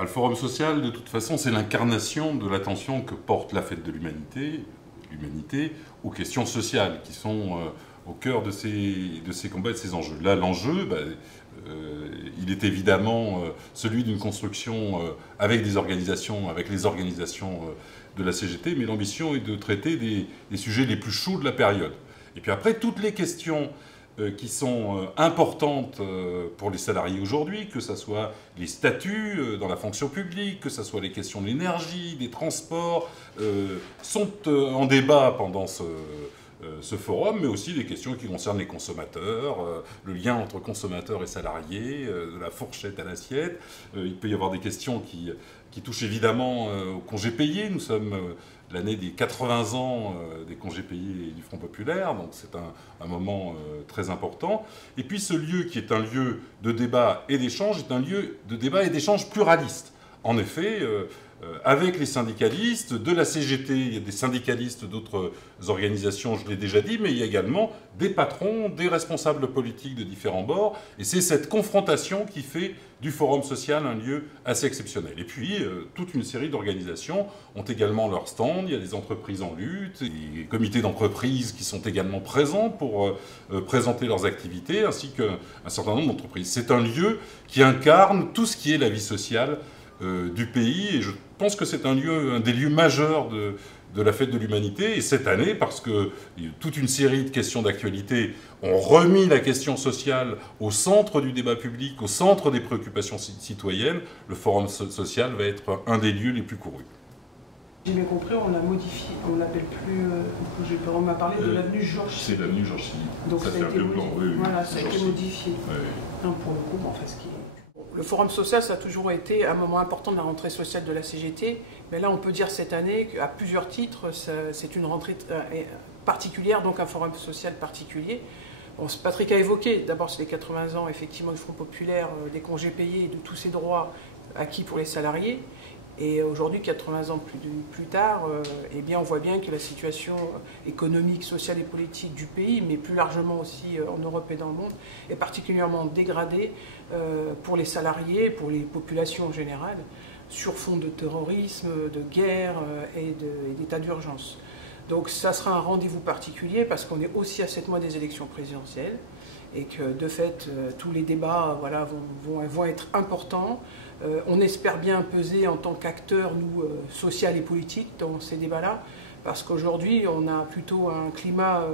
Le Forum social, de toute façon, c'est l'incarnation de l'attention que porte la fête de l'humanité aux questions sociales qui sont au cœur de ces combats et de ces enjeux. Là, l'enjeu, il est évidemment celui d'une construction avec des organisations, avec les organisations de la CGT, mais l'ambition est de traiter des sujets les plus chauds de la période. Et puis après, toutes les questions qui sont importantes pour les salariés aujourd'hui, que ce soit les statuts dans la fonction publique, que ce soit les questions de l'énergie, des transports, sont en débat pendant ce forum, mais aussi des questions qui concernent les consommateurs, le lien entre consommateurs et salariés, de la fourchette à l'assiette. Il peut y avoir des questions qui touchent évidemment aux congés payés. Nous sommes l'année des 80 ans des congés payés du Front populaire, donc c'est un moment très important. Et puis ce lieu qui est un lieu de débat et d'échange est un lieu de débat et d'échange pluraliste. En effet, avec les syndicalistes de la CGT, il y a des syndicalistes d'autres organisations, je l'ai déjà dit, mais il y a également des patrons, des responsables politiques de différents bords, et c'est cette confrontation qui fait du Forum social un lieu assez exceptionnel. Et puis, toute une série d'organisations ont également leur stand, il y a des entreprises en lutte, des comités d'entreprise qui sont également présents pour présenter leurs activités, ainsi qu'un certain nombre d'entreprises. C'est un lieu qui incarne tout ce qui est la vie sociale du pays, et je pense que c'est un des lieux majeurs de la fête de l'humanité. Et cette année, parce que toute une série de questions d'actualité ont remis la question sociale au centre du débat public, au centre des préoccupations citoyennes, le Forum social va être un des lieux les plus courus. J'ai bien compris, on a modifié, on l'appelle plus, on m'a parlé de l'avenue Georges Sili. C'est l'avenue Georges Sili. Donc ça a été modifié. Voilà, ça a été modifié. Oui. Non, pour le coup, en fait, ce qui est... Le Forum social, ça a toujours été un moment important de la rentrée sociale de la CGT, mais là on peut dire cette année qu'à plusieurs titres, c'est une rentrée particulière, donc un Forum social particulier. Bon, Patrick a évoqué, d'abord c'est les 80 ans effectivement du Front populaire, des congés payés, de tous ces droits acquis pour les salariés. Et aujourd'hui, 80 ans plus tard, eh bien, on voit bien que la situation économique, sociale et politique du pays, mais plus largement aussi en Europe et dans le monde, est particulièrement dégradée pour les salariés, pour les populations en général, sur fond de terrorisme, de guerre et d'état d'urgence. Donc ça sera un rendez-vous particulier parce qu'on est aussi à 7 mois des élections présidentielles et que de fait tous les débats voilà, vont être importants. On espère bien peser en tant qu'acteurs, nous, social et politique dans ces débats-là, parce qu'aujourd'hui on a plutôt un climat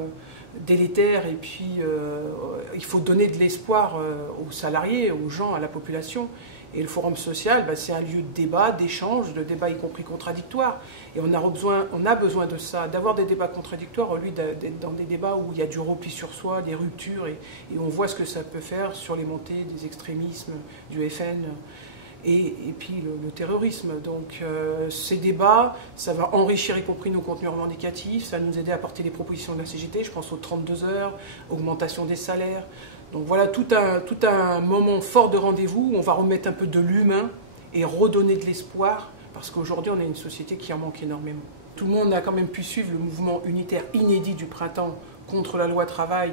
délétère et puis il faut donner de l'espoir aux salariés, aux gens, à la population. Et le Forum social, c'est un lieu de débat, d'échange, de débat y compris contradictoire. Et on a besoin de ça, d'avoir des débats contradictoires au lieu d'être dans des débats où il y a du repli sur soi, des ruptures, et on voit ce que ça peut faire sur les montées des extrémismes, du FN et puis le terrorisme. Donc ces débats, ça va enrichir y compris nos contenus revendicatifs, ça va nous aider à porter les propositions de la CGT, je pense aux 32 heures, augmentation des salaires. Donc voilà tout un moment fort de rendez-vous où on va remettre un peu de l'humain et redonner de l'espoir, parce qu'aujourd'hui on a une société qui en manque énormément. Tout le monde a quand même pu suivre le mouvement unitaire inédit du printemps contre la loi travail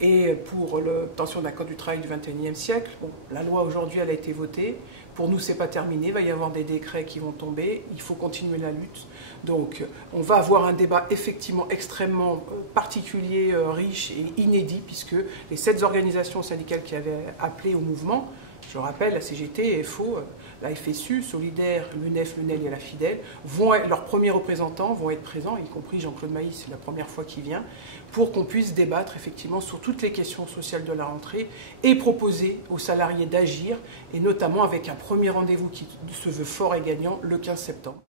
et pour l'obtention d'un code du travail du XXIe siècle. Bon, la loi aujourd'hui elle a été votée, pour nous c'est pas terminé, il va y avoir des décrets qui vont tomber, il faut continuer la lutte. Donc on va avoir un débat effectivement extrêmement particulier, riche et inédit, puisque les 7 organisations syndicales qui avaient appelé au mouvement, je rappelle, la CGT, FO, la FSU, Solidaire, l'UNEF, l'UNEL et la FIDEL, leurs premiers représentants vont être présents, y compris Jean-Claude Maïs, c'est la première fois qu'il vient, pour qu'on puisse débattre effectivement sur toutes les questions sociales de la rentrée et proposer aux salariés d'agir, et notamment avec un premier rendez-vous qui se veut fort et gagnant le 15 septembre.